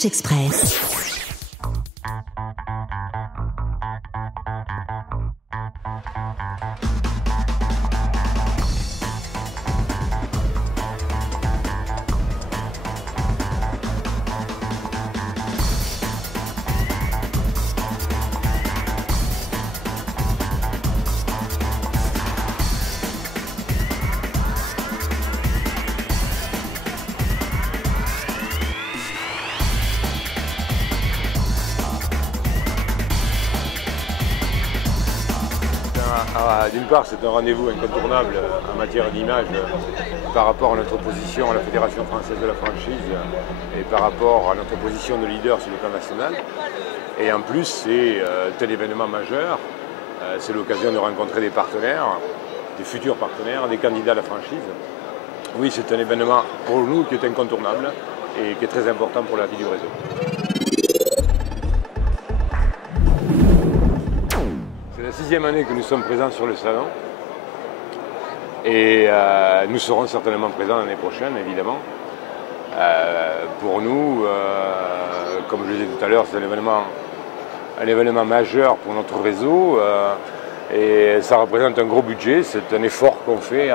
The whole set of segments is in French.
Cash Express. D'une part, c'est un rendez-vous incontournable en matière d'image par rapport à notre position à la Fédération française de la franchise et par rapport à notre position de leader sur le plan national. Et en plus, c'est tel événement majeur, c'est l'occasion de rencontrer des partenaires, des futurs partenaires, des candidats à la franchise. Oui, c'est un événement pour nous qui est incontournable et qui est très important pour la vie du réseau. C'est la 6e année que nous sommes présents sur le salon et nous serons certainement présents l'année prochaine, évidemment. Pour nous, comme je le disais tout à l'heure, c'est un événement majeur pour notre réseau et ça représente un gros budget. C'est un effort qu'on fait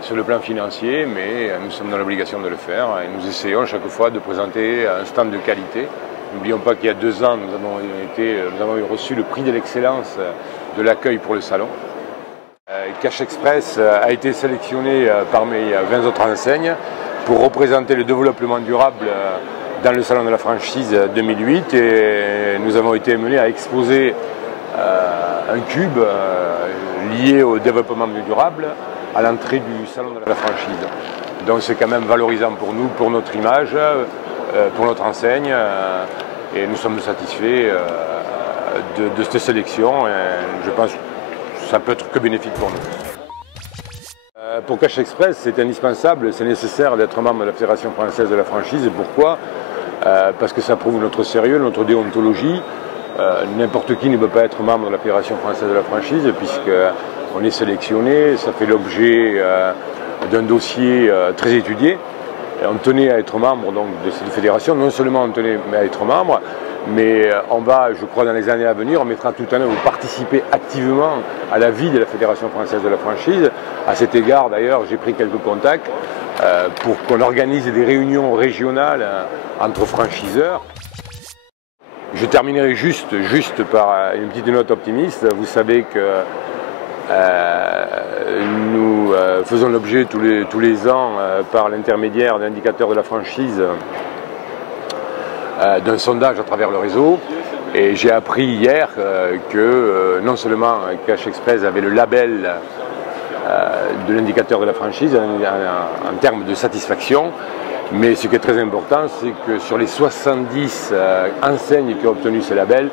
sur le plan financier, mais nous sommes dans l'obligation de le faire et nous essayons chaque fois de présenter un stand de qualité. N'oublions pas qu'il y a 2 ans, nous avons reçu le prix de l'excellence de l'accueil pour le salon. Cash Express a été sélectionné parmi 20 autres enseignes pour représenter le développement durable dans le salon de la franchise 2008 et nous avons été menés à exposer un cube lié au développement durable à l'entrée du salon de la franchise. Donc c'est quand même valorisant pour nous, pour notre image, pour notre enseigne et nous sommes satisfaits de cette sélection et je pense que ça peut être que bénéfique pour nous. Pour Cash Express, c'est indispensable, c'est nécessaire d'être membre de la Fédération française de la franchise. Pourquoi ? Parce que ça prouve notre sérieux, notre déontologie. N'importe qui ne peut pas être membre de la Fédération française de la franchise puisqu'on est sélectionné, ça fait l'objet d'un dossier très étudié. On tenait à être membre donc, de cette fédération, non seulement on tenait à être membre, mais on va, je crois, dans les années à venir, on mettra tout en œuvre pour participer activement à la vie de la Fédération française de la franchise. À cet égard, d'ailleurs, j'ai pris quelques contacts pour qu'on organise des réunions régionales entre franchiseurs. Je terminerai juste par une petite note optimiste. Vous savez que nous faisons l'objet tous les ans, par l'intermédiaire d'indicateurs de la franchise, d'un sondage à travers le réseau. Et j'ai appris hier que non seulement Cash Express avait le label de l'indicateur de la franchise en termes de satisfaction, mais ce qui est très important, c'est que sur les 70 enseignes qui ont obtenu ce label,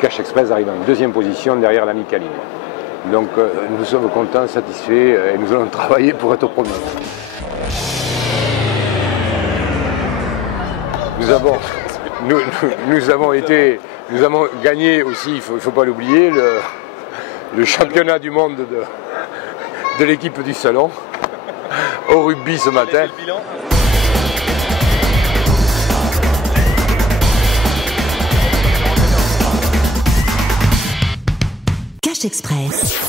Cash Express arrive en 2e position derrière l'ami Caline. Donc nous sommes contents, satisfaits et nous allons travailler pour être premiers. Nous avons gagné aussi, il ne faut pas l'oublier, le championnat du monde de l'équipe du salon au rugby ce matin. Cash Express.